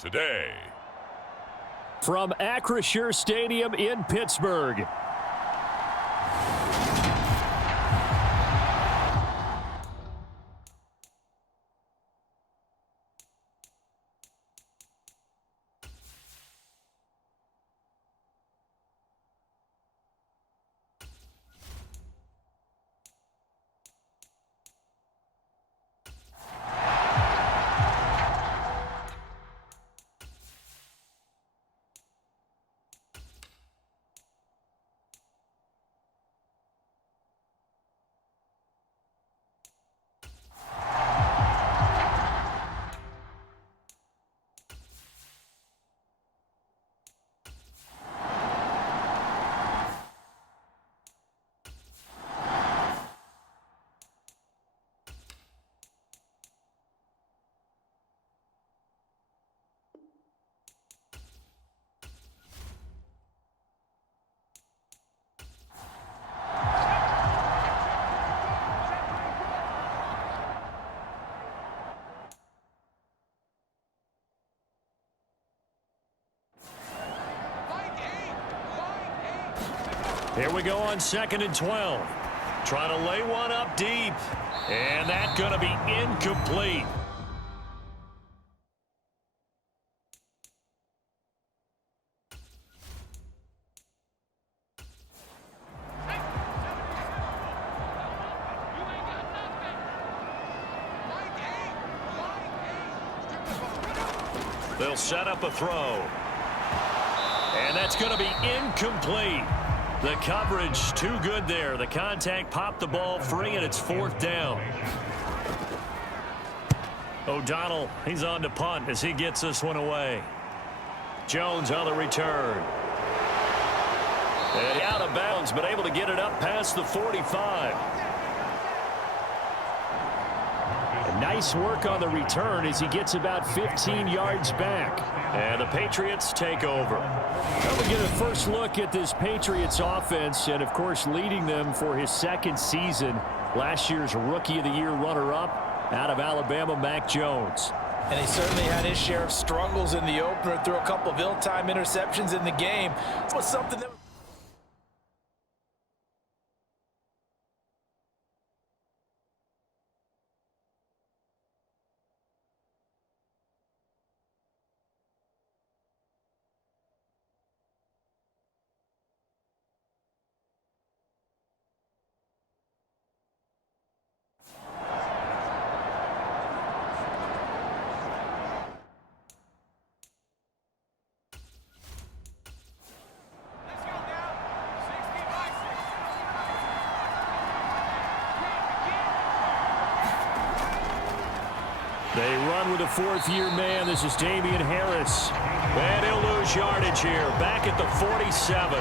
today. From Acrisure Stadium in Pittsburgh. Here we go on 2nd and 12. Trying to lay one up deep. And that's going to be incomplete. They'll set up a throw. And that's going to be incomplete. The coverage too good there. The contact popped the ball free, and it's 4th down. O'Donnell, he's on to punt as he gets this one away. Jones on the return. And out of bounds, but able to get it up past the 45. And nice work on the return as he gets about 15 yards back. And the Patriots take over. Now we get a first look at this Patriots offense, and of course leading them for his 2nd season. Last year's Rookie of the Year runner-up out of Alabama, Mac Jones. And he certainly had his share of struggles in the opener, threw a couple of ill-timed interceptions in the game. It was something that... They run with a 4th-year man. This is Damian Harris. And he'll lose yardage here. Back at the 47.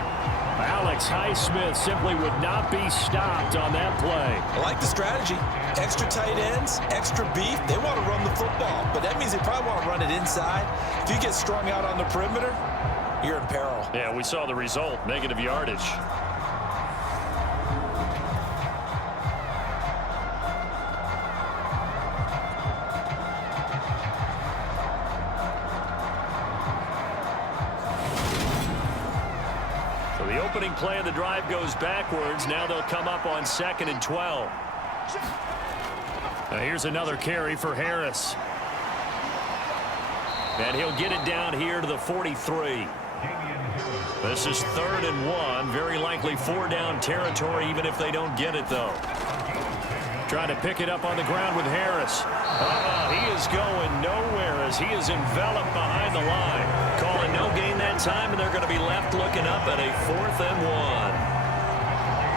Alex Highsmith simply would not be stopped on that play. I like the strategy. Extra tight ends, extra beef. They want to run the football, but that means they probably want to run it inside. If you get strung out on the perimeter, you're in peril. Yeah, we saw the result. Negative yardage. The opening play of the drive goes backwards. Now they'll come up on 2nd and 12. Now here's another carry for Harris. And he'll get it down here to the 43. This is 3rd and 1. Very likely 4-down territory, even if they don't get it, though. Trying to pick it up on the ground with Harris. He is going nowhere as he is enveloped behind the line. Calling no gain that time, and they're going to be left looking up at a 4th and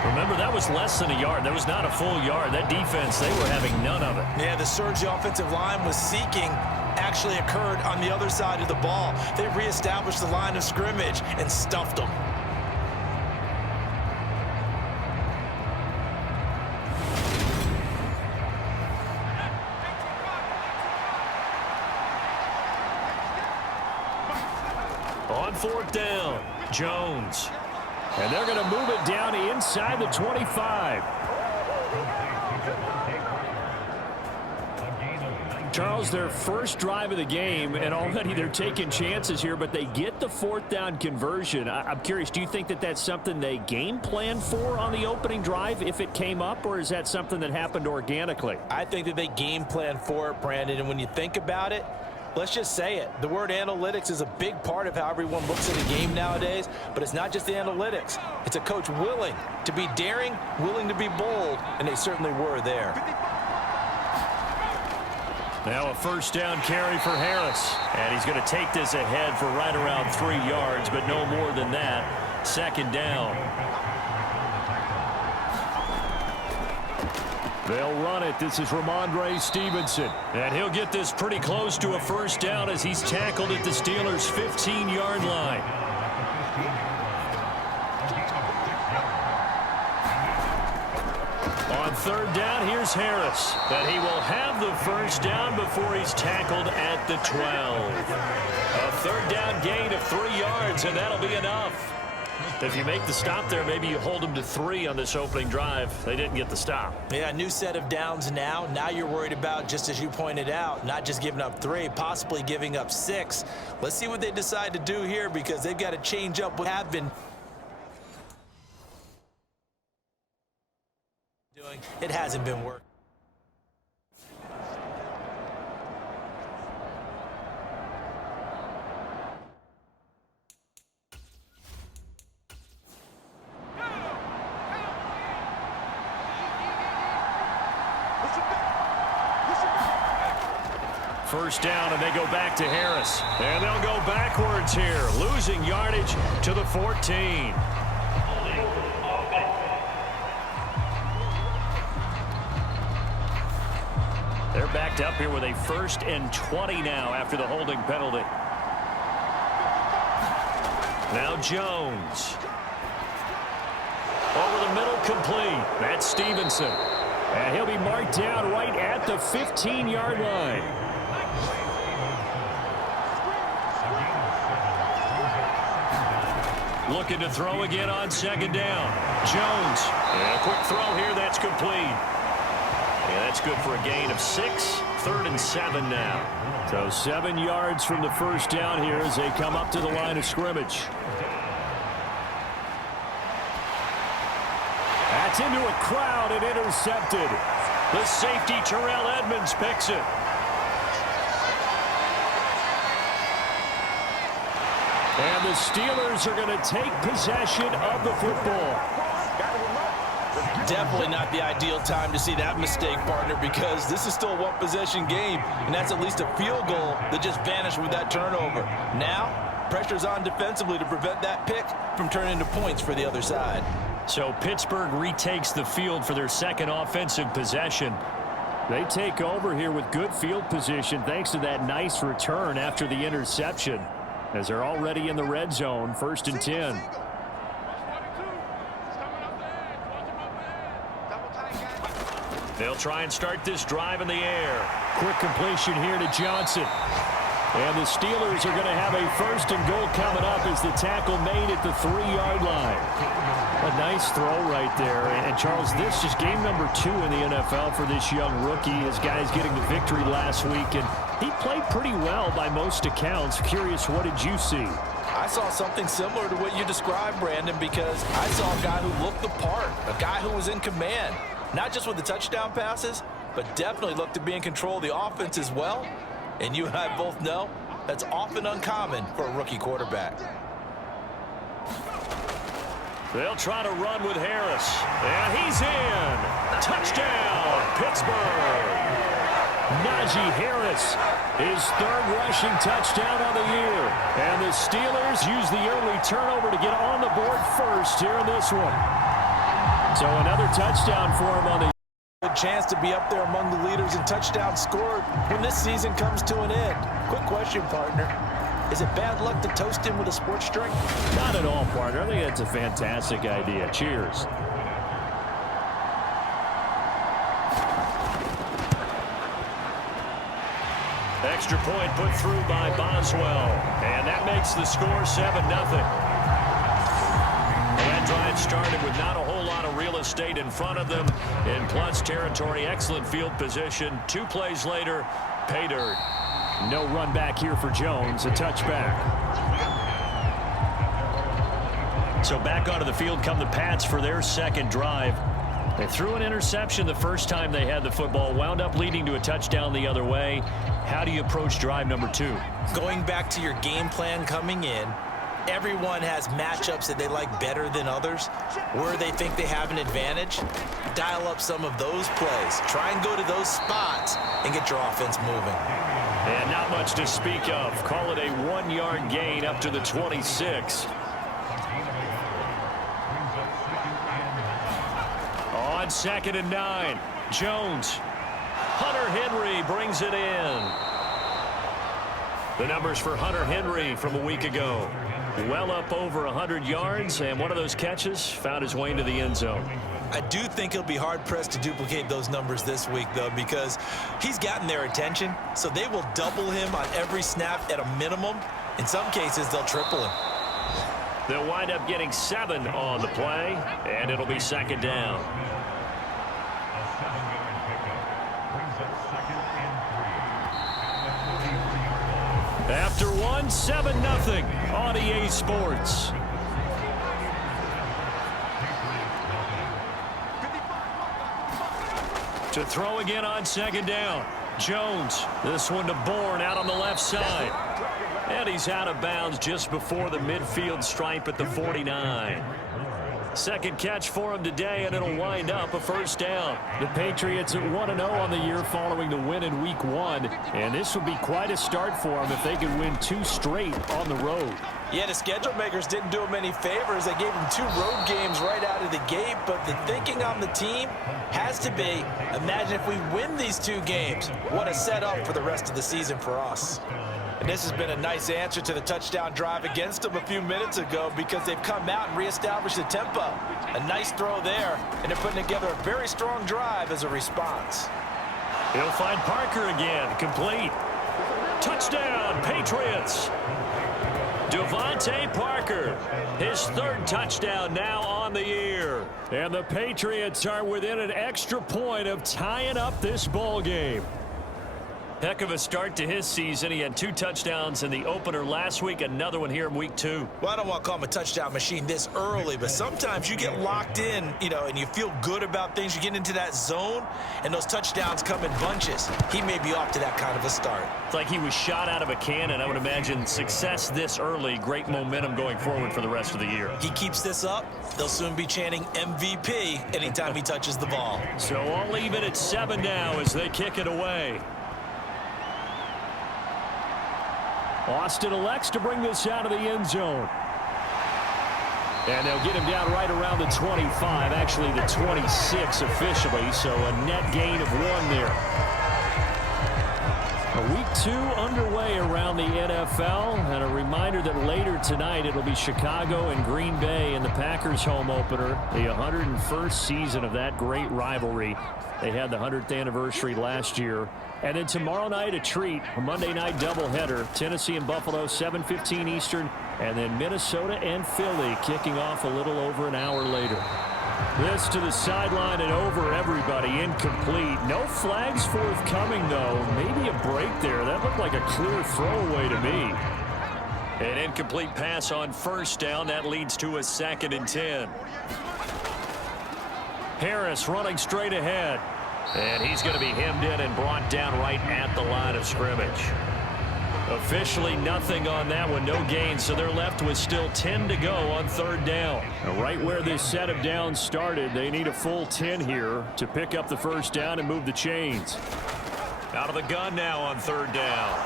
1. Remember, that was less than a yard. That was not a full yard. That defense, they were having none of it. Yeah, the surge the offensive line was seeking actually occurred on the other side of the ball. They reestablished the line of scrimmage and stuffed them. On 4th down, Jones. And they're going to move it down inside the 25. Charles, their first drive of the game, and already they're taking chances here, but they get the fourth down conversion. I'm curious, do you think that that's something they game plan for on the opening drive if it came up, or is that something that happened organically? I think that they game plan for it, Brandon, and when you think about it, let's just say it. The word analytics is a big part of how everyone looks at a game nowadays, but it's not just the analytics. It's a coach willing to be daring, willing to be bold, and they certainly were there. Now a first down carry for Harris. And he's going to take this ahead for right around 3 yards, but no more than that. Second down. They'll run it. This is Ramondre Stevenson. And he'll get this pretty close to a first down as he's tackled at the Steelers' 15-yard line. On third down, here's Harris. And he will have the first down before he's tackled at the 12. A third down gain of 3 yards, and that'll be enough. If you make the stop there, maybe you hold them to 3 on this opening drive. They didn't get the stop. Yeah, new set of downs now. Now you're worried about, just as you pointed out, not just giving up 3, possibly giving up 6. Let's see what they decide to do here, because they've got to change up what have been doing. It hasn't been working. First down, and they go back to Harris. And they'll go backwards here, losing yardage to the 14. They're backed up here with a 1st and 20 now after the holding penalty. Now Jones. Over the middle, complete. That's Stevenson. And he'll be marked down right at the 15-yard line. Looking to throw again on second down. Jones. And a quick throw here. That's complete. Yeah, that's good for a gain of 6. 3rd and 7 now. So 7 yards from the first down here as they come up to the line of scrimmage. That's into a crowd and intercepted. The safety, Terrell Edmonds, picks it. And the Steelers are going to take possession of the football. Definitely not the ideal time to see that mistake, partner, because this is still a one-possession game, and that's at least a field goal that just vanished with that turnover. Now, pressure's on defensively to prevent that pick from turning into points for the other side. So Pittsburgh retakes the field for their second offensive possession. They take over here with good field position thanks to that nice return after the interception, as they're already in the red zone, 1st and 10. They'll try and start this drive in the air. Quick completion here to Johnson. And the Steelers are going to have a 1st and goal coming up as the tackle made at the 3-yard line. A nice throw right there. And Charles, this is game number 2 in the NFL for this young rookie. His guys getting the victory last week, and he played pretty well by most accounts. Curious, what did you see? I saw something similar to what you described, Brandon, because I saw a guy who looked the part, a guy who was in command, not just with the touchdown passes, but definitely looked to be in control of the offense as well. And you and I both know that's often uncommon for a rookie quarterback. They'll try to run with Harris. And he's in. Touchdown, Pittsburgh. Najee Harris, his 3rd rushing touchdown on the year. And the Steelers use the early turnover to get on the board first here in this one. So another touchdown for him on the good chance to be up there among the leaders in touchdowns scored when this season comes to an end. Quick question, partner. Is it bad luck to toast him with a sports drink? Not at all, partner. I think that's a fantastic idea. Cheers. Extra point put through by Boswell. And that makes the score 7-0. That drive started with not a whole lot of real estate in front of them in plus territory. Excellent field position. 2 plays later, Pay dirt. No run back here for Jones. A touchback. So back onto the field come the Pats for their second drive. They threw an interception the first time they had the football, wound up leading to a touchdown the other way. How do you approach drive number 2? Going back to your game plan coming in, everyone has matchups that they like better than others, where they think they have an advantage. Dial up some of those plays. Try and go to those spots and get your offense moving. And not much to speak of. Call it a 1-yard gain up to the 26. On 2nd and 9, Jones. Hunter Henry brings it in. The numbers for Hunter Henry from a week ago. Well up over 100 yards, and one of those catches found his way into the end zone. I do think he'll be hard-pressed to duplicate those numbers this week, though, because he's gotten their attention, so they will double him on every snap at a minimum. In some cases, they'll triple him. They'll wind up getting 7 on the play, and it'll be 2nd down. After 1, 7-0 on EA Sports. To throw again on 2nd down. Jones, this one to Bourne out on the left side. And he's out of bounds just before the midfield stripe at the 49. Second catch for him today, and it'll wind up a first down. The Patriots at 1-0 on the year following the win in Week 1. And this would be quite a start for them if they could win 2 straight on the road. Yeah, the schedule makers didn't do him any favors. They gave him 2 road games right out of the gate. But the thinking on the team has to be, imagine if we win these 2 games. What a setup for the rest of the season for us. And this has been a nice answer to the touchdown drive against them a few minutes ago, because they've come out and reestablished the tempo. A nice throw there, and they're putting together a very strong drive as a response. He'll find Parker again, complete. Touchdown, Patriots. Devontae Parker, his 3rd touchdown now on the year. And the Patriots are within an extra point of tying up this ball game. Heck of a start to his season. He had 2 touchdowns in the opener last week, another one here in Week 2. Well, I don't want to call him a touchdown machine this early, but sometimes you get locked in, and you feel good about things. You get into that zone, and those touchdowns come in bunches. He may be off to that kind of a start. It's like he was shot out of a cannon. I would imagine success this early, great momentum going forward for the rest of the year. He keeps this up, they'll soon be chanting MVP anytime he touches the ball. So I'll leave it at 7 now as they kick it away. Austin elects to bring this out of the end zone. And they'll get him down right around the 25, actually the 26 officially, so a net gain of 1 there. Week 2 underway around the NFL, and a reminder that later tonight it'll be Chicago and Green Bay in the Packers home opener, the 101st season of that great rivalry. They had the 100th anniversary last year. And then tomorrow night, a treat, a Monday night doubleheader. Tennessee and Buffalo, 7:15 Eastern. And then Minnesota and Philly kicking off a little over an hour later. This to the sideline and over everybody. Incomplete. No flags forthcoming, though. Maybe a break there. That looked like a clear throwaway to me. An incomplete pass on 1st down. That leads to a 2nd and 10. Harris running straight ahead. And he's going to be hemmed in and brought down right at the line of scrimmage. Officially nothing on that one, no gain, so they're left with still 10 to go on 3rd down. Right where this set of downs started, they need a full 10 here to pick up the 1st down and move the chains. Out of the gun now on 3rd down.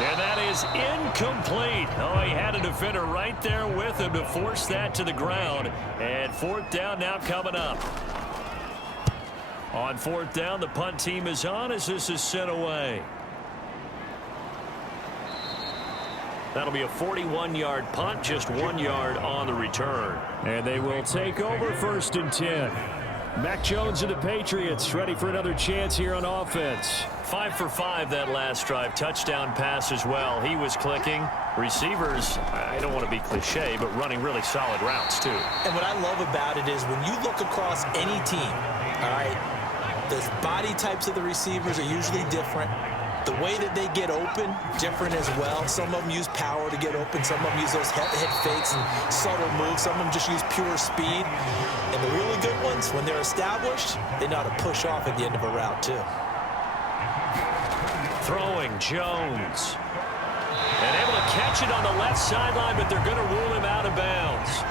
And that is incomplete. Oh, he had a defender right there with him to force that to the ground. And 4th down now coming up. On 4th down, the punt team is on as this is sent away. That'll be a 41-yard punt, just 1 yard on the return. And they will take over 1st and 10. Mac Jones and the Patriots ready for another chance here on offense. 5 for 5 that last drive. Touchdown pass as well. He was clicking. Receivers, I don't want to be cliche, but running really solid routes too. And what I love about it is when you look across any team, all right, The body types of the receivers are usually different. The way that they get open, different as well. Some of them use power to get open. Some of them use those head fakes and subtle moves. Some of them just use pure speed. And the really good ones, when they're established, they know how to push off at the end of a route, too. Throwing Jones. And able to catch it on the left sideline, but they're going to rule him out of bounds.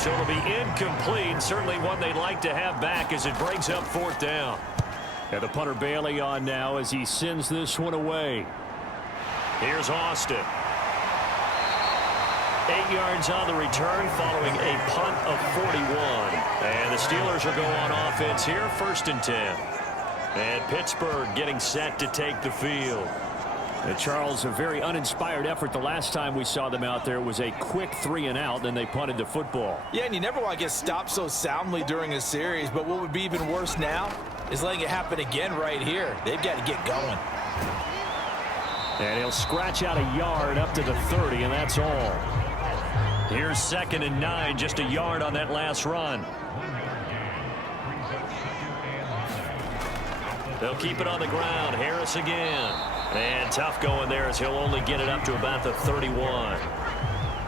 So it'll be incomplete. Certainly one they'd like to have back as it brings up 4th down. And the punter Bailey on now as he sends this one away. Here's Austin. 8 yards on the return following a punt of 41. And the Steelers will go on offense here, 1st and 10. And Pittsburgh getting set to take the field. And Charles, a very uninspired effort. The last time we saw them out there was a quick 3-and-out, then they punted the football. Yeah, and you never want to get stopped so soundly during a series, but what would be even worse now is letting it happen again right here. They've got to get going. And he'll scratch out a yard up to the 30, and that's all. Here's 2nd and 9, just a yard on that last run. They'll keep it on the ground. Harris again. And tough going there as he'll only get it up to about the 31.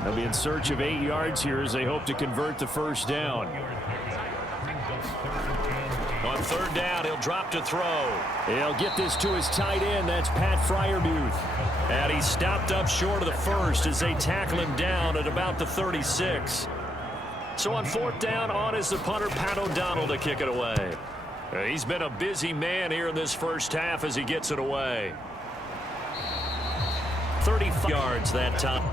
They'll be in search of 8 yards here as they hope to convert the 1st down. On 3rd down, he'll drop to throw. He'll get this to his tight end. That's Pat Freiermuth. And he stopped up short of the 1st as they tackle him down at about the 36. So on 4th down, on is the punter, Pat O'Donnell, to kick it away. He's been a busy man here in this 1st half as he gets it away. 35 yards that time.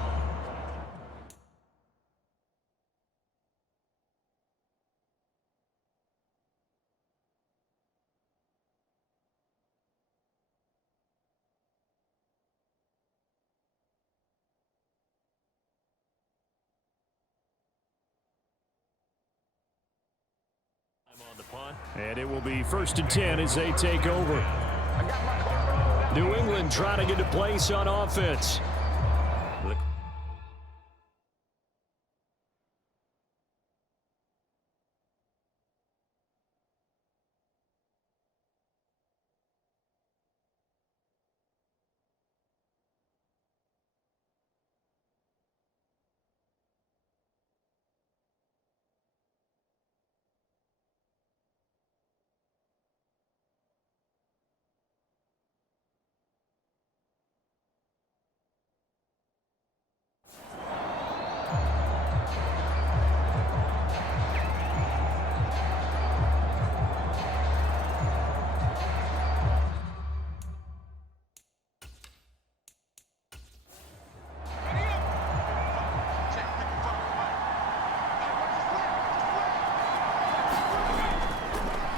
On the punt. And it will be 1st and 10 as they take over. New England trying to get into place on offense.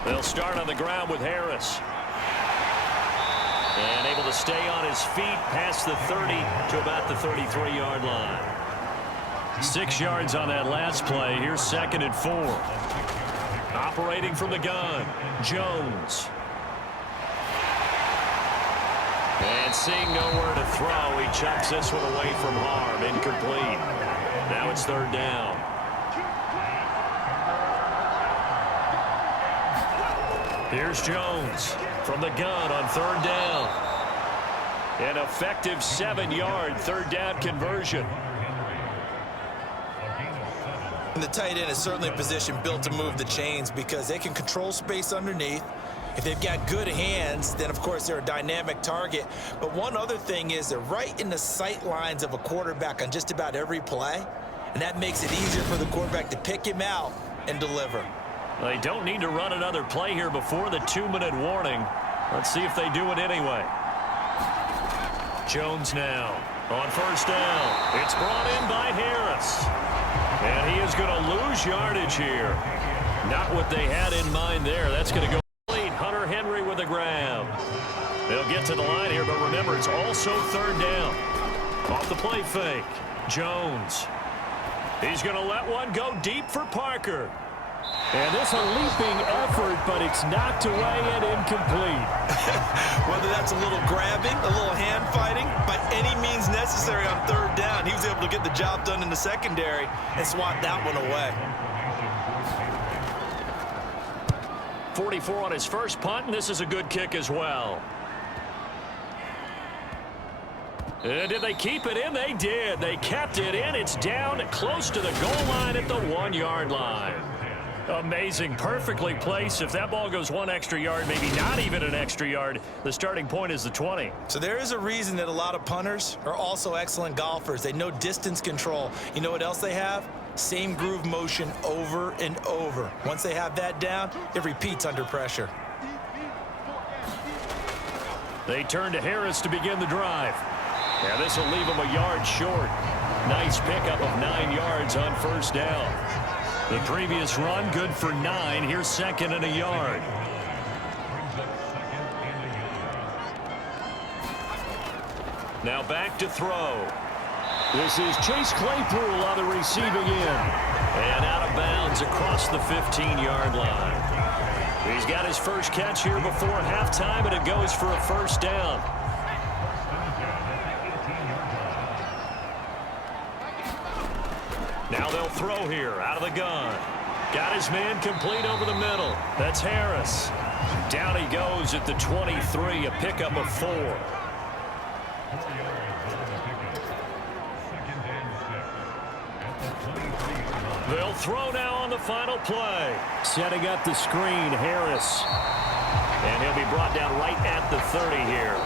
They'll start on the ground with Harris. And able to stay on his feet past the 30 to about the 33-yard line. 6 yards on that last play. Here's 2nd and 4. Operating from the gun, Jones. And seeing nowhere to throw, he chucks this one away from harm. Incomplete. Now it's 3rd down. Here's Jones from the gun on 3rd down. An effective 7-yard 3rd down conversion. And the tight end is certainly a position built to move the chains because they can control space underneath. If they've got good hands, then of course they're a dynamic target. But one other thing is they're right in the sight lines of a quarterback on just about every play. And that makes it easier for the quarterback to pick him out and deliver. They don't need to run another play here before the 2-minute warning. Let's see if they do it anyway. Jones now on 1st down. It's brought in by Harris. And he is going to lose yardage here. Not what they had in mind there. That's going to go late. Hunter Henry with a grab. They'll get to the line here, but remember, it's also 3rd down. Off the play fake. Jones. He's going to let one go deep for Parker. And this a leaping effort, but it's knocked away and incomplete. Whether that's a little grabbing, a little hand fighting, by any means necessary on 3rd down, he was able to get the job done in the secondary and swat that one away. 44 on his first punt, and this is a good kick as well. Did they keep it in? They did. They kept it in. It's down close to the goal line at the 1-yard line. Amazing. Perfectly placed. If that ball goes 1 extra yard, maybe not even an extra yard, the starting point is the 20. So there is a reason that a lot of punters are also excellent golfers. They know distance control. You know what else they have? Same groove motion over and over. Once they have that down, it repeats under pressure. They turn to Harris to begin the drive. Yeah, this will leave him a yard short. Nice pickup of 9 yards on first down. The previous run, good for 9. Here's second and a yard. Now back to throw. This is Chase Claypool on the receiving end. And out of bounds across the 15-yard line. He's got his first catch here before halftime, and it goes for a first down. Now they'll throw here out of the gun. Got his man complete over the middle. That's Harris. Down he goes at the 23, a pickup of 4. They'll throw now on the final play. Setting up the screen, Harris. And he'll be brought down right at the 30 here.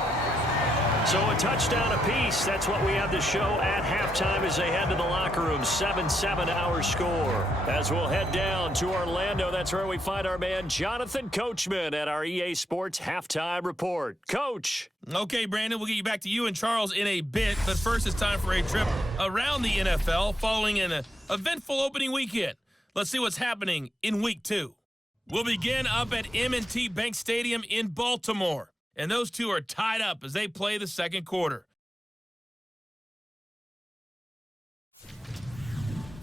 So a touchdown apiece. That's what we have to show at halftime as they head to the locker room. 7-7 our score. As we'll head down to Orlando, that's where we find our man Jonathan Coachman at our EA Sports Halftime Report. Coach. Okay, Brandon, we'll get you back to you and Charles in a bit. But first, it's time for a trip around the NFL following an eventful opening weekend. Let's see what's happening in Week 2. We'll begin up at M&T Bank Stadium in Baltimore. And those two are tied up as they play the second quarter.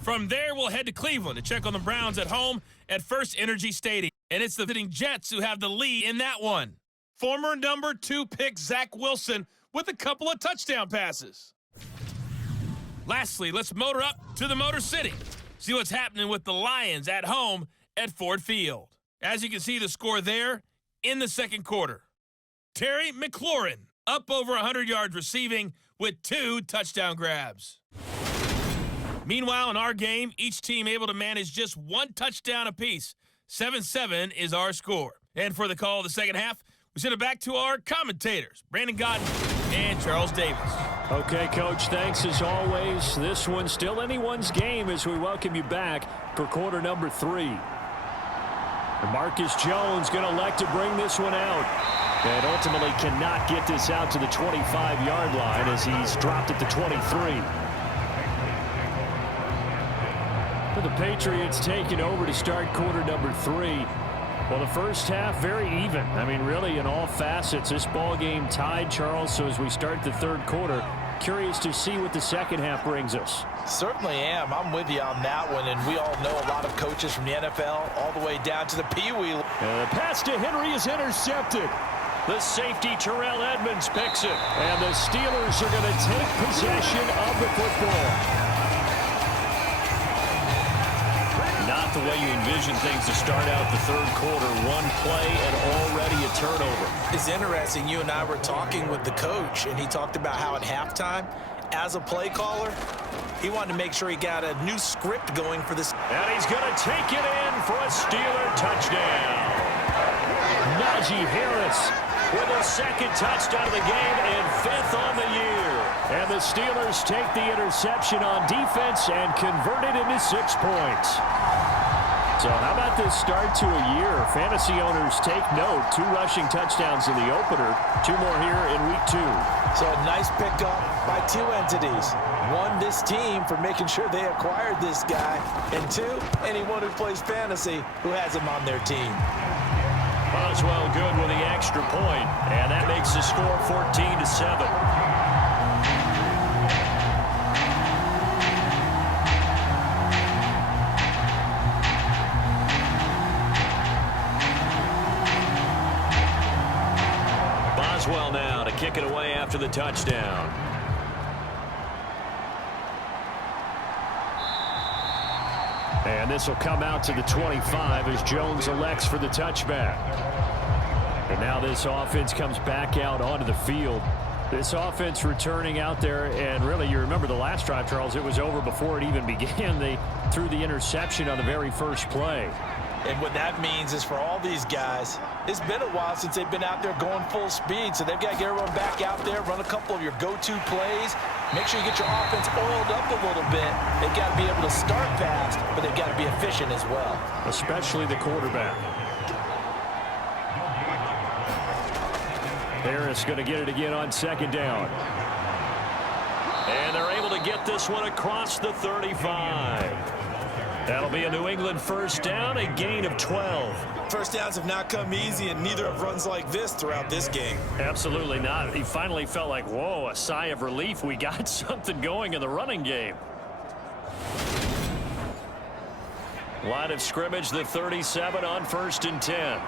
From there, we'll head to Cleveland to check on the Browns at home at First Energy Stadium. And it's the hitting Jets who have the lead in that one. Former number 2 pick Zach Wilson with a couple of touchdown passes. Lastly, let's motor up to the Motor City. See what's happening with the Lions at home at Ford Field. As you can see the score there in the second quarter. Terry McLaurin up over 100 yards receiving with 2 touchdown grabs. Meanwhile, in our game, each team able to manage just 1 touchdown apiece. 7-7 is our score. And for the call of the second half, we send it back to our commentators, Brandon Godden and Charles Davis. Okay, Coach, thanks as always. This one's still anyone's game as we welcome you back for quarter number 3. And Marcus Jones going to elect to bring this one out. And ultimately cannot get this out to the 25-yard line as he's dropped at the 23. For the Patriots taking over to start quarter number 3. Well, the first half, very even. I mean, really, in all facets, this ball game tied, Charles. So as we start the third quarter, curious to see what the second half brings us. Certainly am. I'm with you on that one, and we all know a lot of coaches from the NFL all the way down to the Pee Wee. The pass to Henry is intercepted. The safety, Terrell Edmonds, picks it. And the Steelers are going to take possession of the football. Not the way you envision things to start out the third quarter. 1 play and already a turnover. It's interesting. You and I were talking with the coach, and he talked about how at halftime, as a play caller, he wanted to make sure he got a new script going for this. And he's going to take it in for a Steeler touchdown. Najee Harris with a second touchdown of the game and 5th on the year. And the Steelers take the interception on defense and convert it into 6 points. So how about this start to a year? Fantasy owners take note. 2 rushing touchdowns in the opener. 2 more here in week 2. So a nice pickup by 2 entities. 1, this team for making sure they acquired this guy. And 2, anyone who plays fantasy who has him on their team. Boswell good with the extra point, and that makes the score 14-7. Boswell now to kick it away after the touchdown. And this will come out to the 25 as Jones elects for the touchback. And now this offense comes back out onto the field. This offense returning out there, and really, you remember the last drive, Charles, it was over before it even began. They threw the interception on the very first play. And what that means is for all these guys, it's been a while since they've been out there going full speed, so they've got to get everyone back out there, run a couple of your go-to plays, make sure you get your offense oiled up a little bit. They've got to be able to start fast, but they've got to be efficient as well. Especially the quarterback. Harris going to get it again on second down. And they're able to get this one across the 35. That'll be a New England first down, a gain of 12. First downs have not come easy, and neither have runs like this throughout this game. Absolutely not. He finally felt like, whoa, a sigh of relief. We got something going in the running game. Line of scrimmage, the 37 on 1st and 10.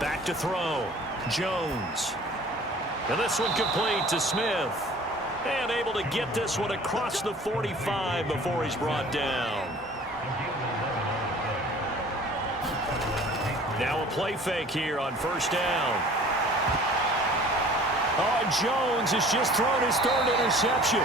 Back to throw. Jones. And this one complete to Smith. And able to get this one across the 45 before he's brought down. Now a play fake here on first down. Oh, Jones has just thrown his third interception.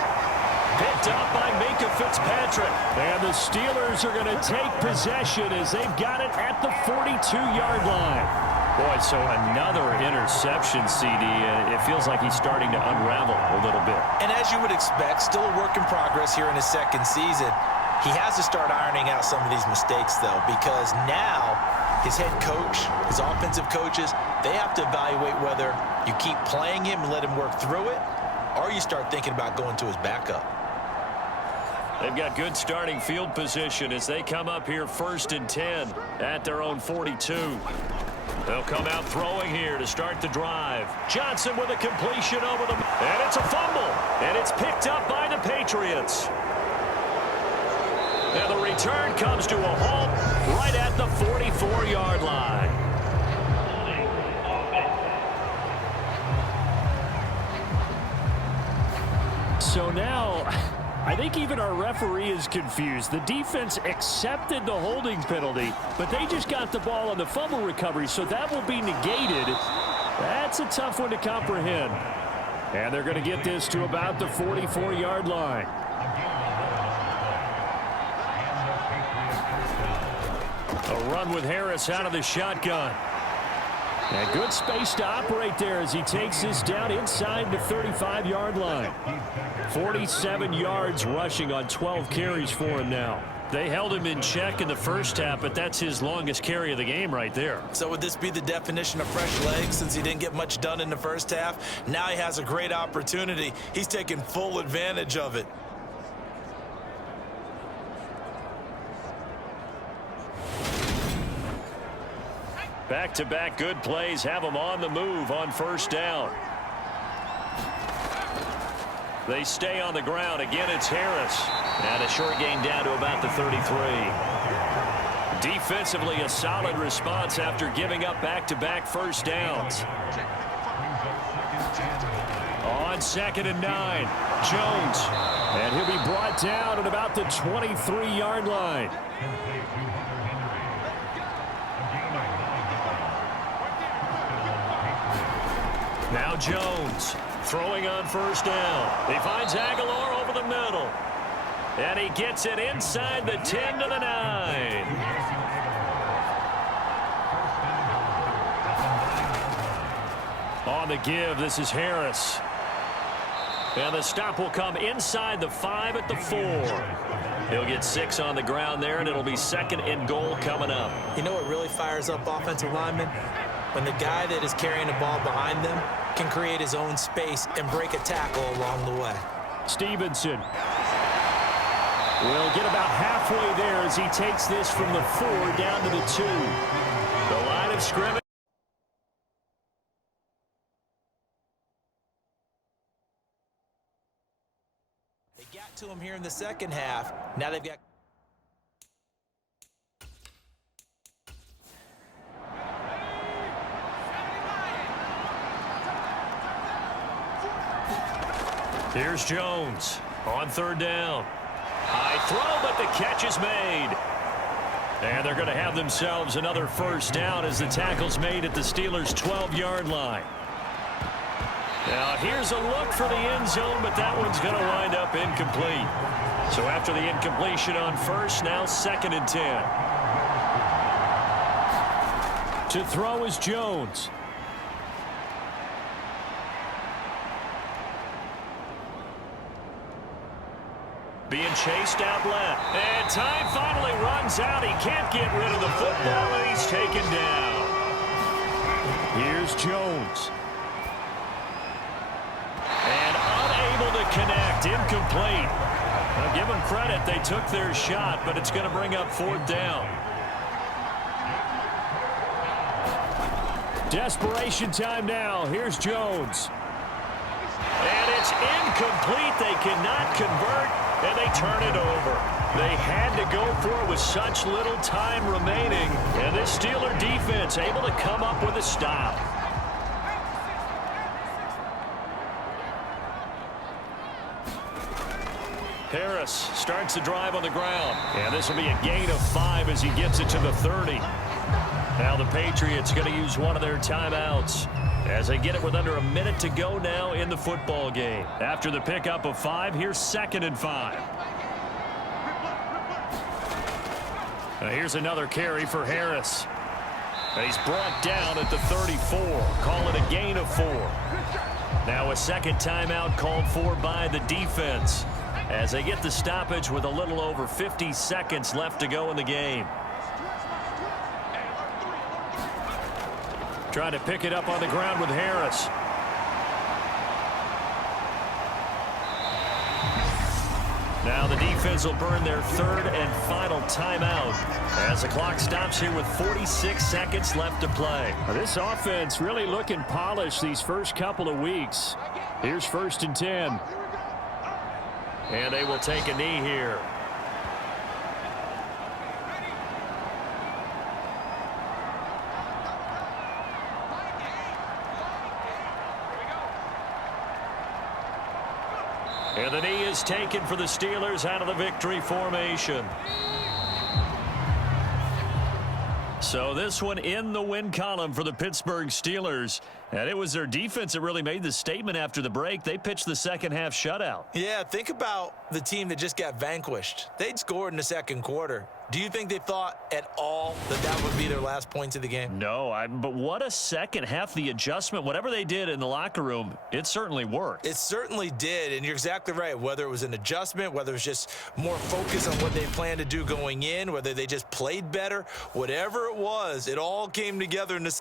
Picked up by Minka Fitzpatrick. And the Steelers are going to take possession as they've got it at the 42-yard line. Boy, so another interception, CD. It feels like he's starting to unravel a little bit. And as you would expect, still a work in progress here in his second season. He has to start ironing out some of these mistakes, though, because now his head coach, his offensive coaches, they have to evaluate whether you keep playing him and let him work through it, or you start thinking about going to his backup. They've got good starting field position as they come up here 1st and 10 at their own 42. They'll come out throwing here to start the drive. Johnson with a completion over the... And it's a fumble. And it's picked up by the Patriots. And the return comes to a halt right at the 44-yard line. So now, I think even our referee is confused. The defense accepted the holding penalty, but they just got the ball on the fumble recovery, so that will be negated. That's a tough one to comprehend. And they're going to get this to about the 44-yard line. A run with Harris out of the shotgun. And good space to operate there as he takes this down inside the 35-yard line. 47 yards rushing on 12 carries for him now. They held him in check in the first half, but that's his longest carry of the game right there. So would this be the definition of fresh legs since he didn't get much done in the first half? Now he has a great opportunity. He's taking full advantage of it. Back-to-back good plays have them on the move on first down. They stay on the ground. Again, it's Harris. And a short gain down to about the 33. Defensively, a solid response after giving up back-to-back first downs. On 2nd and 9, Jones. And he'll be brought down at about the 23-yard line. Now Jones throwing on first down. He finds Aguilar over the middle. And he gets it inside the 10 to the 9. On the give, this is Harris. And the stop will come inside the 5 at the 4. He'll get 6 on the ground there, and it'll be 2nd and goal coming up. You know what really fires up offensive linemen? When the guy that is carrying the ball behind them can create his own space and break a tackle along the way. Stevenson will get about halfway there as he takes this from the 4 down to the 2. The line of scrimmage. They got to him here in the second half. Now they've got... Here's Jones on 3rd down. High throw, but the catch is made. And they're going to have themselves another first down as the tackle's made at the Steelers' 12-yard line. Now, here's a look for the end zone, but that one's going to wind up incomplete. So after the incompletion on first, now 2nd and 10. To throw is Jones. Being chased out left. And time finally runs out. He can't get rid of the football, and he's taken down. Here's Jones. And unable to connect. Incomplete. Now, give them credit. They took their shot, but it's going to bring up 4th down. Desperation time now. Here's Jones. And it's incomplete. They cannot convert, and they turn it over. They had to go for it with such little time remaining, and this Steeler defense able to come up with a stop. Harris starts the drive on the ground, and this will be a gain of 5 as he gets it to the 30. Now the Patriots going to use one of their timeouts as they get it with under a minute to go now in the football game. After the pickup of 5, here's 2nd and 5. Now here's another carry for Harris. And he's brought down at the 34. Call it a gain of 4. Now a second timeout called for by the defense as they get the stoppage with a little over 50 seconds left to go in the game. Trying to pick it up on the ground with Harris. Now the defense will burn their 3rd and final timeout as the clock stops here with 46 seconds left to play. Now this offense really looking polished these first couple of weeks. Here's 1st and 10. And they will take a knee here. And the knee is taken for the Steelers out of the victory formation. So this one in the win column for the Pittsburgh Steelers. And it was their defense that really made the statement after the break. They pitched the second-half shutout. Yeah, think about the team that just got vanquished. They'd scored in the second quarter. Do you think they thought at all that that would be their last points of the game? No, but what a second half. The adjustment, whatever they did in the locker room, it certainly worked. It certainly did, and you're exactly right. Whether it was an adjustment, whether it was just more focus on what they planned to do going in, whether they just played better, whatever it was, it all came together in the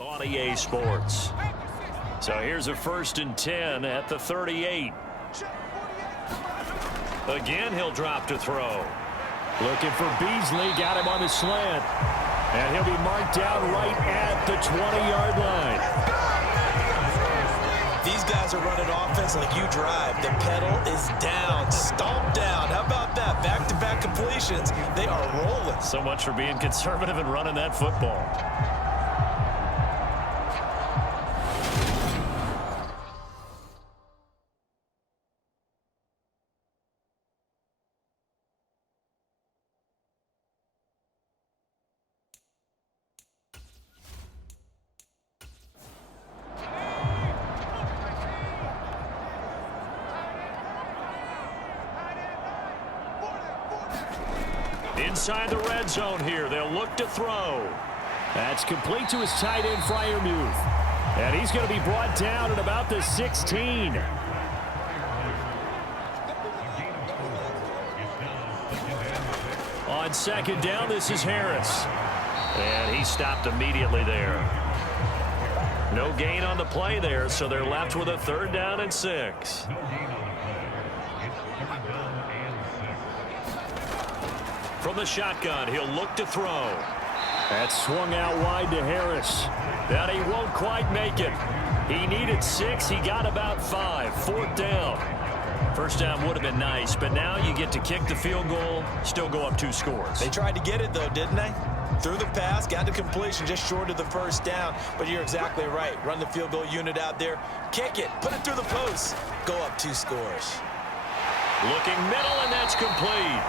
on EA Sports. So here's a 1st and 10 at the 38. Again, he'll drop to throw. Looking for Beasley. Got him on the slant. And he'll be marked down right at the 20-yard line. These guys are running offense like you drive. The pedal is down, stomp down. How about that? Back-to-back completions. They are rolling. So much for being conservative and running that football. Inside the red zone here. They'll look to throw. That's complete to his tight end, Freiermuth. And he's going to be brought down at about the 16. On 2nd down, this is Harris. And he stopped immediately there. No gain on the play there, so they're left with a 3rd down and 6. From the shotgun, he'll look to throw. That's swung out wide to Harris. That he won't quite make it. He needed 6. He got about 5. 4th down. 1st down would have been nice, but now you get to kick the field goal, still go up 2 scores. They tried to get it, though, didn't they? Threw the pass, got the completion just short of the 1st down. But you're exactly right. Run the field goal unit out there. Kick it. Put it through the post. Go up 2 scores. Looking middle, and that's complete.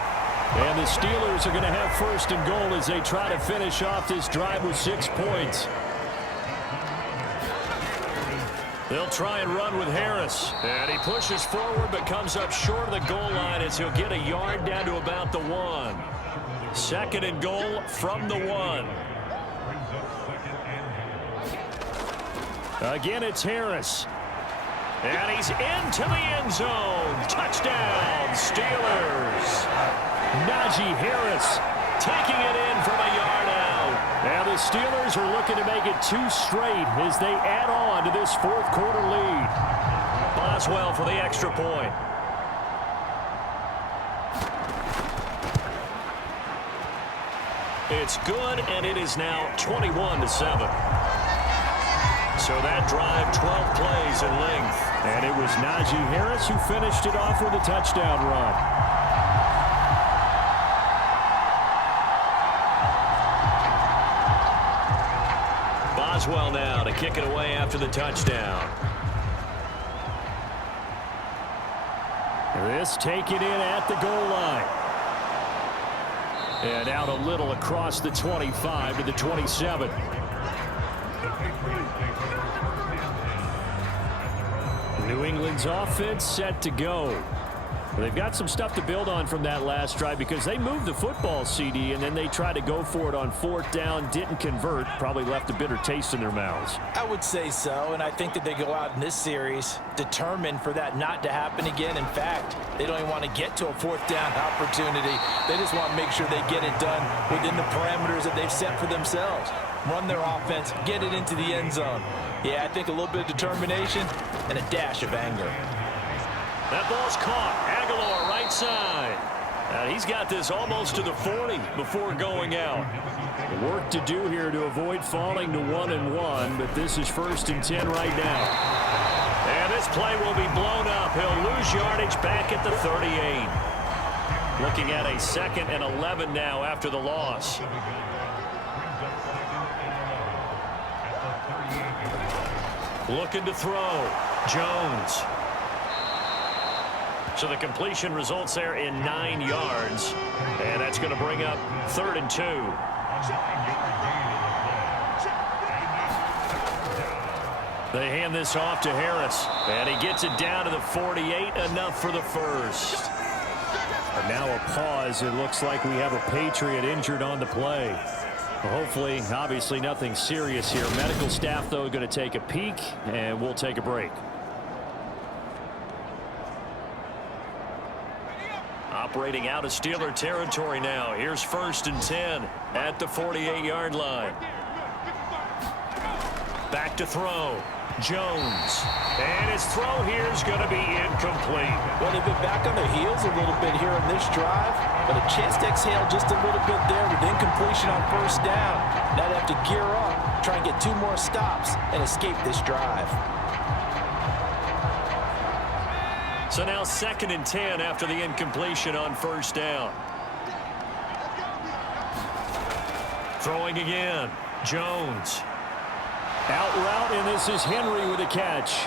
And the Steelers are going to have 1st and goal as they try to finish off this drive with 6 points. They'll try and run with Harris. And he pushes forward but comes up short of the goal line as he'll get a yard down to about the 1. 2nd and goal from the 1. Again, it's Harris. And he's into the end zone. Touchdown, Steelers. Najee Harris Taking it in from a yard out. And the Steelers are looking to make it 2 straight as they add on to this 4th quarter lead. Boswell for the extra point. It's good, and it is now 21-7. So that drive, 12 plays in length. And it was Najee Harris who finished it off with a touchdown run. Boswell now to kick it away after the touchdown. This taken in at the goal line. And out a little across the 25 to the 27. New England's offense set to go. They've got some stuff to build on from that last drive because they moved the football, CD, and then they tried to go for it on 4th down, didn't convert, probably left a bitter taste in their mouths. I would say so, and I think that they go out in this series determined for that not to happen again. In fact, they don't even want to get to a 4th down opportunity. They just want to make sure they get it done within the parameters that they've set for themselves. Run their offense, get it into the end zone. Yeah, I think a little bit of determination and a dash of anger. That ball's caught. Aguilar right side. He's got this almost to the 40 before going out. Work to do here to avoid falling to 1-1, but this is 1st and 10 right now. And this play will be blown up. He'll lose yardage back at the 38. Looking at a 2nd and 11 now after the loss. Looking to throw. Jones. So the completion results there in 9 yards. And that's going to bring up 3rd and 2. They hand this off to Harris. And he gets it down to the 48. Enough for the first. And now a pause. It looks like we have a Patriot injured on the play. Well, hopefully, obviously nothing serious here. Medical staff, though, going to take a peek, and we'll take a break. Operating out of Steeler territory now. Here's 1st and 10 at the 48-yard line. Back to throw. Jones. And his throw here is going to be incomplete. Well, they've been back on their heels a little bit here on this drive, but a chance to exhale just a little bit there with incompletion on first down. Now they have to gear up, try and get 2 more stops, and escape this drive. So now 2nd and 10 after the incompletion on first down. Throwing again. Jones. Out route, and this is Henry with a catch.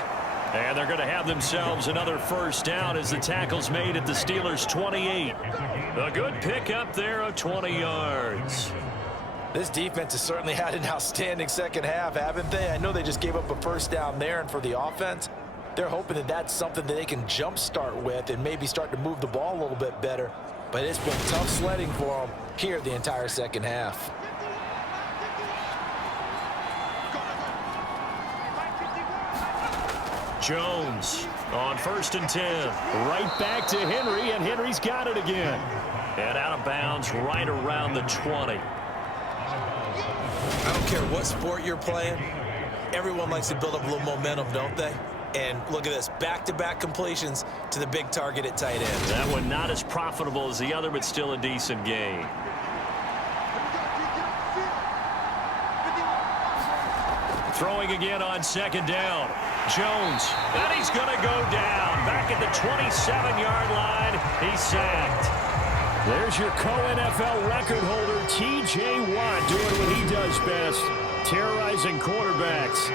And they're going to have themselves another first down as the tackle's made at the Steelers' 28. A good pickup there of 20 yards. This defense has certainly had an outstanding second half, haven't they? I know they just gave up a first down there, and for the offense, they're hoping that that's something that they can jumpstart with and maybe start to move the ball a little bit better. But it's been tough sledding for them here the entire second half. Jones on 1st and 10. Right back to Henry, and Henry's got it again. And out of bounds right around the 20. I don't care what sport you're playing. Everyone likes to build up a little momentum, don't they? And look at this, back-to-back completions to the big target at tight end. That one not as profitable as the other, but still a decent gain. Throwing again on 2nd down. Jones, and he's going to go down. Back at the 27-yard line, he's sacked. There's your co-NFL record holder, T.J. Watt, doing what he does best, terrorizing quarterbacks.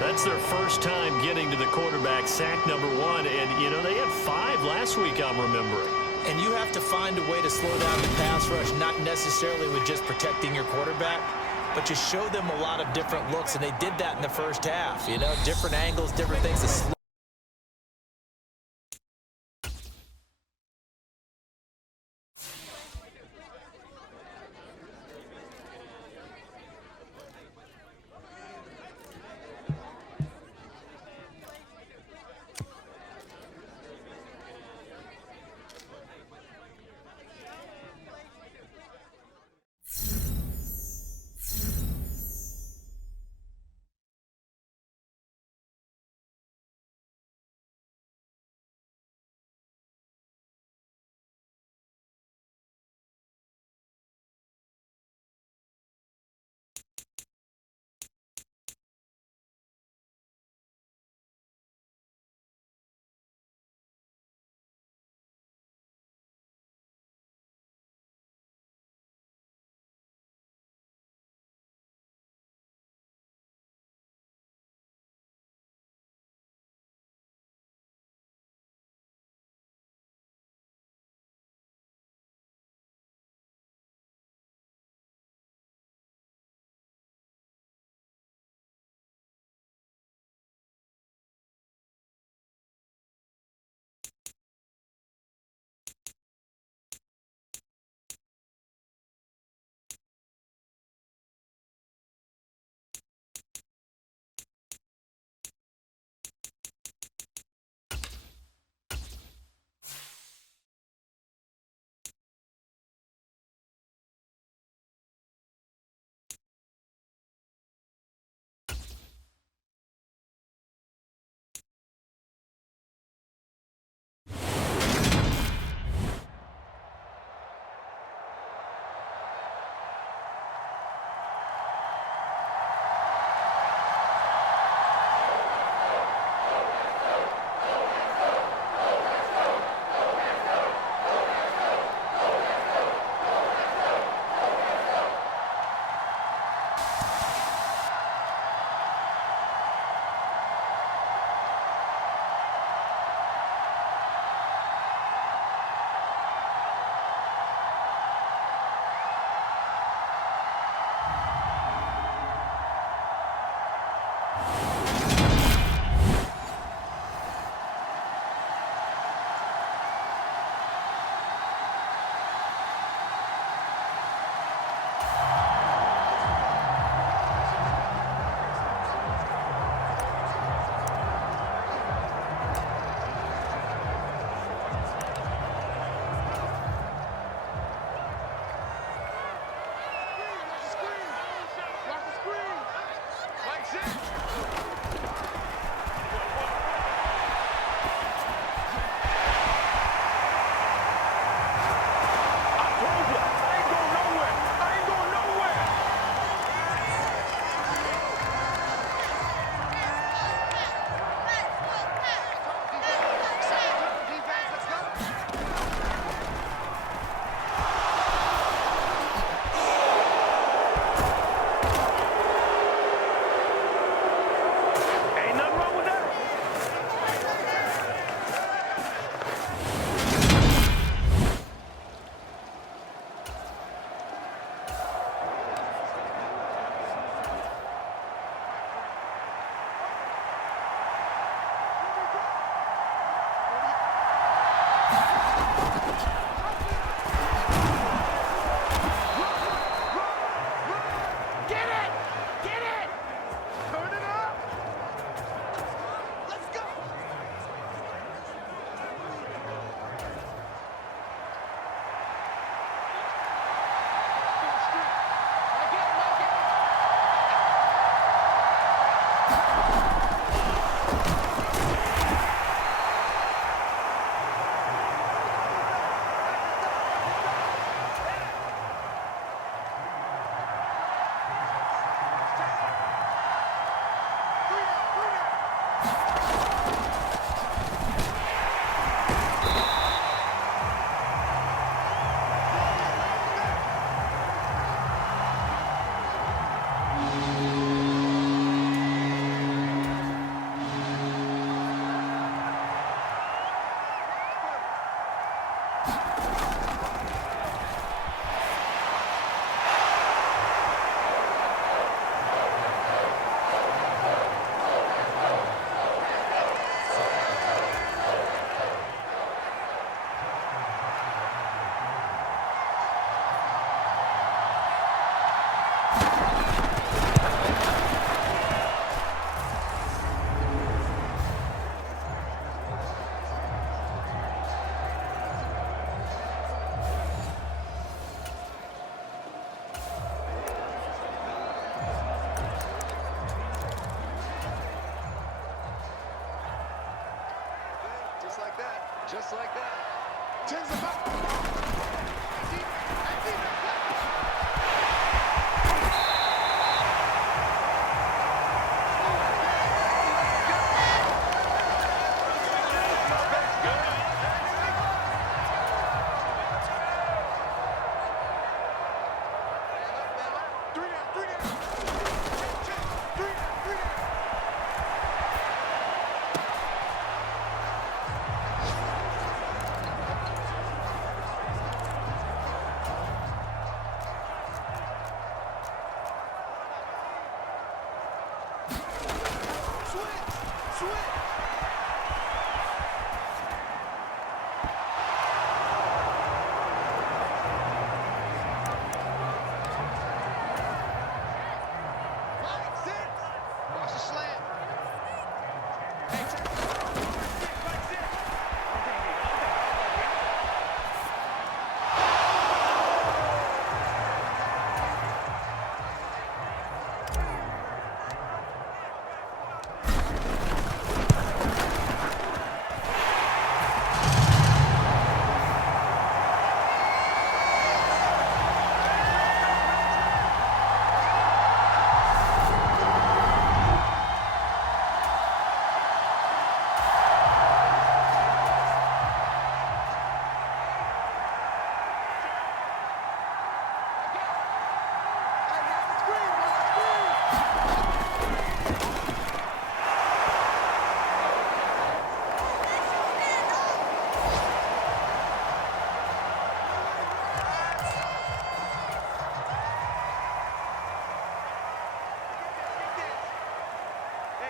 That's their first time getting to the quarterback, sack number 1. And, you know, they had 5 last week, I'm remembering. And you have to find a way to slow down the pass rush, not necessarily with just protecting your quarterback, but to show them a lot of different looks, and they did that in the first half. You know, different angles, different things to slow Just like that. 10's about.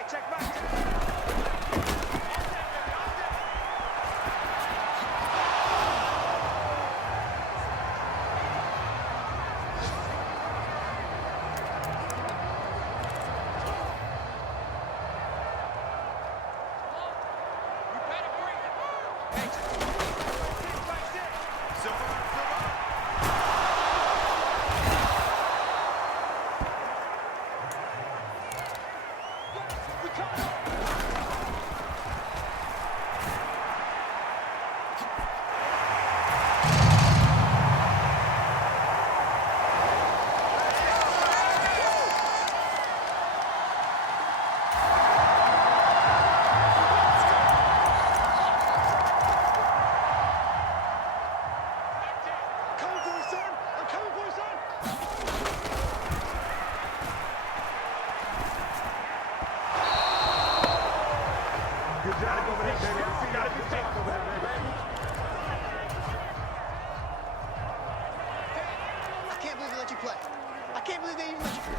Check back. I can't believe they let you play. I can't believe they even let you play.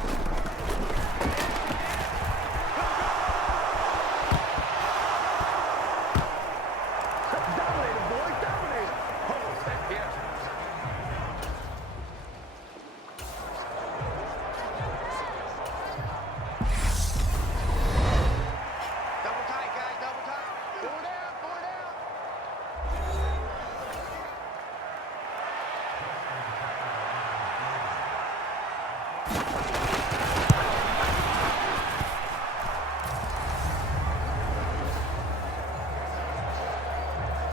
Dominated, boy, dominated. Almost there, yeah. Double tight, guys, double tight. Four down, four down.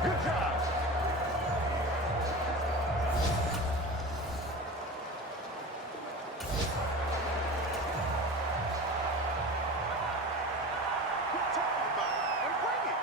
Good job. Quit talking about it and bring it.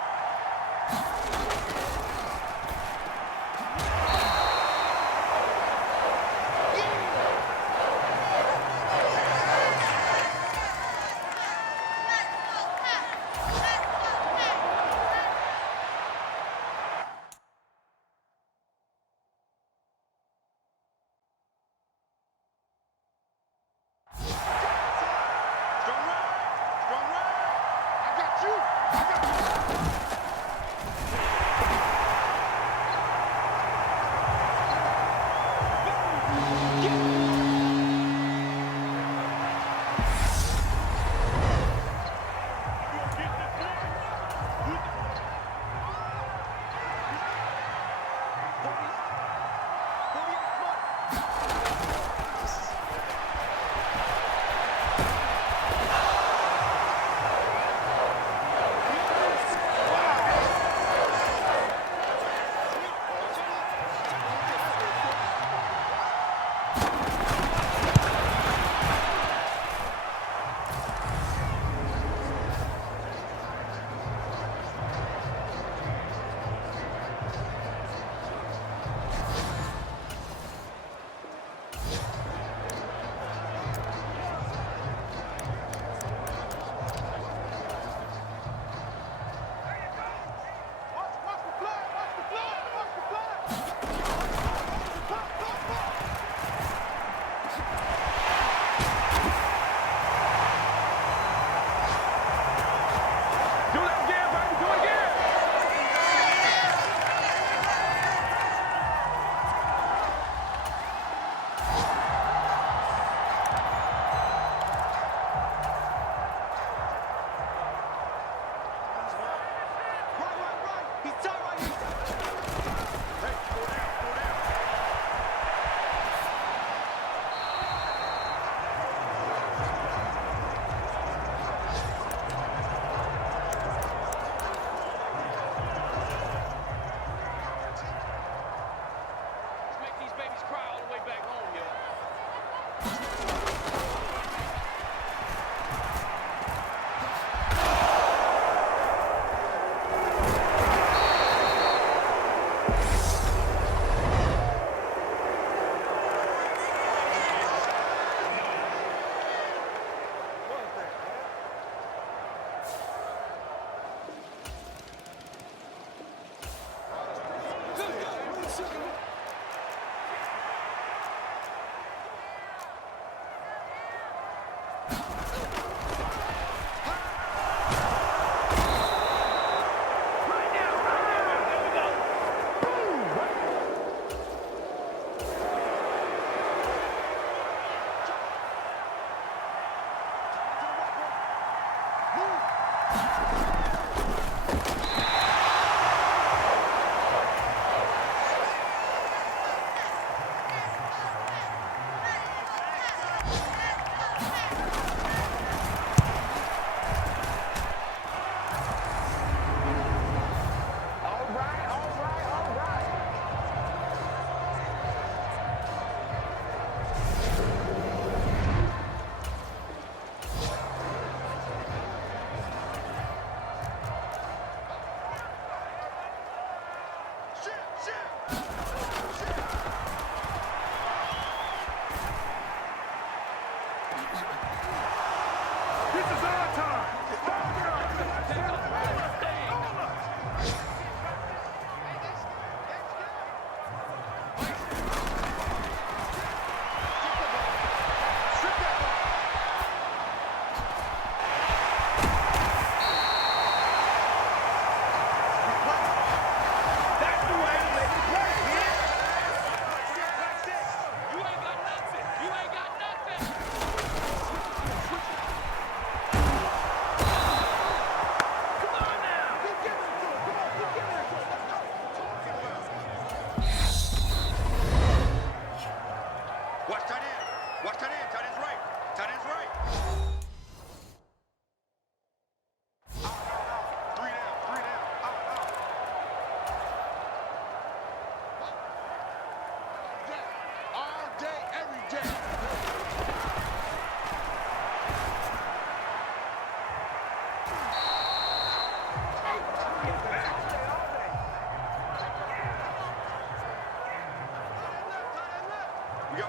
Come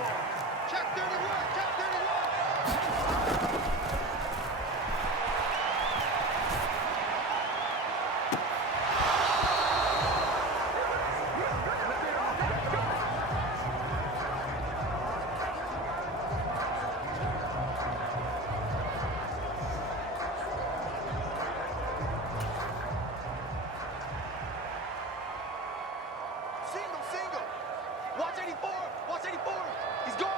on. Check 31. Check 31. Single, single. Watch 84. Watch 84. He's going.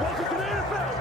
Welcome to the NFL.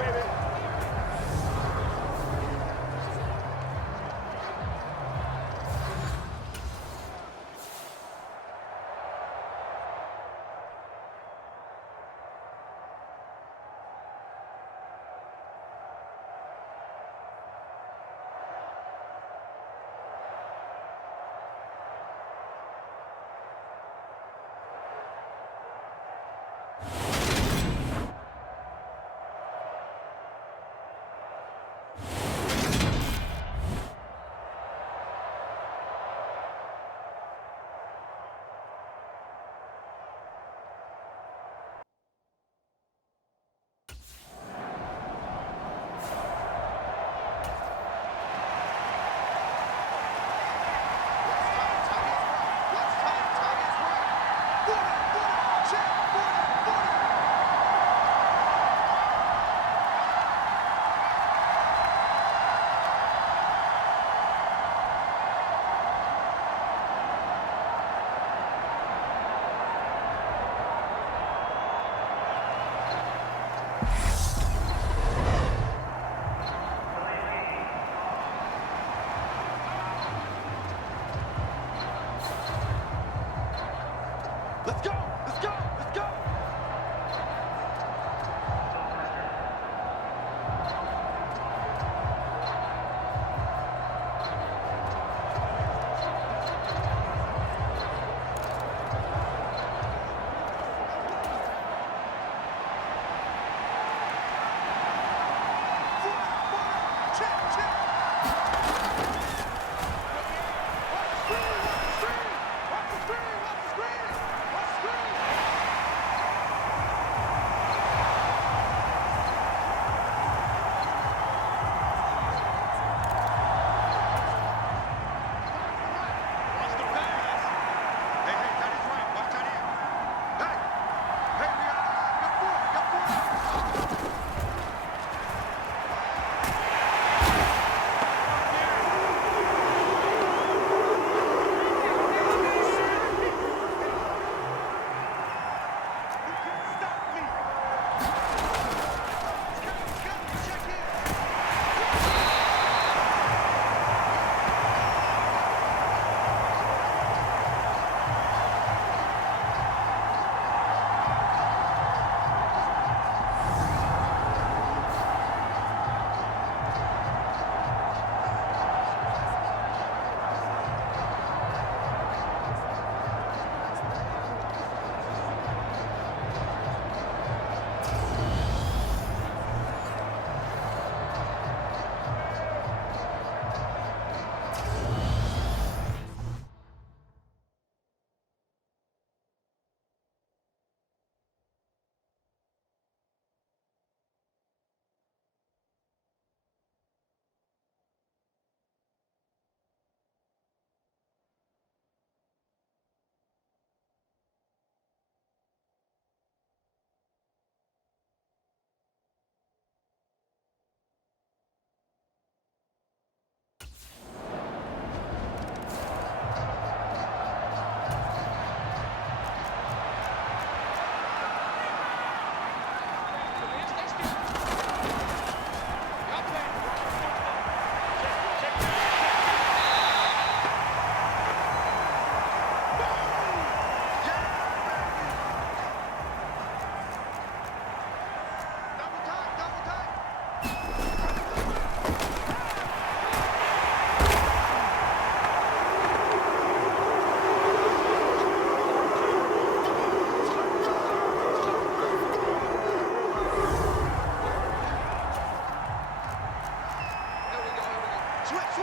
Swift.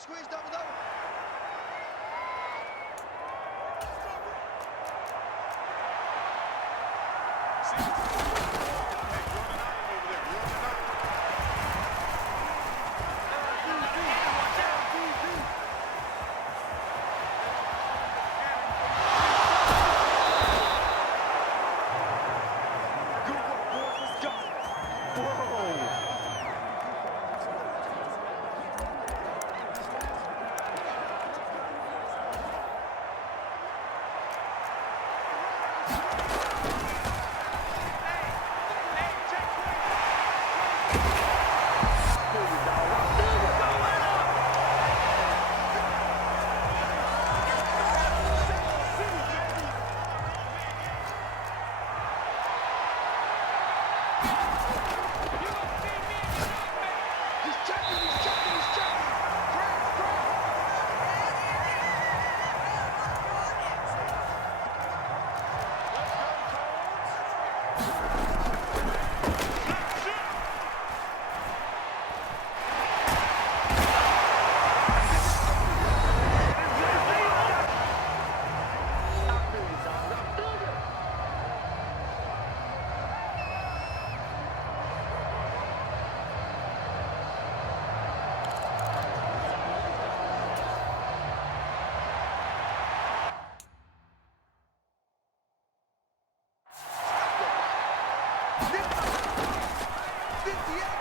Squeeze, double, double. Yeah.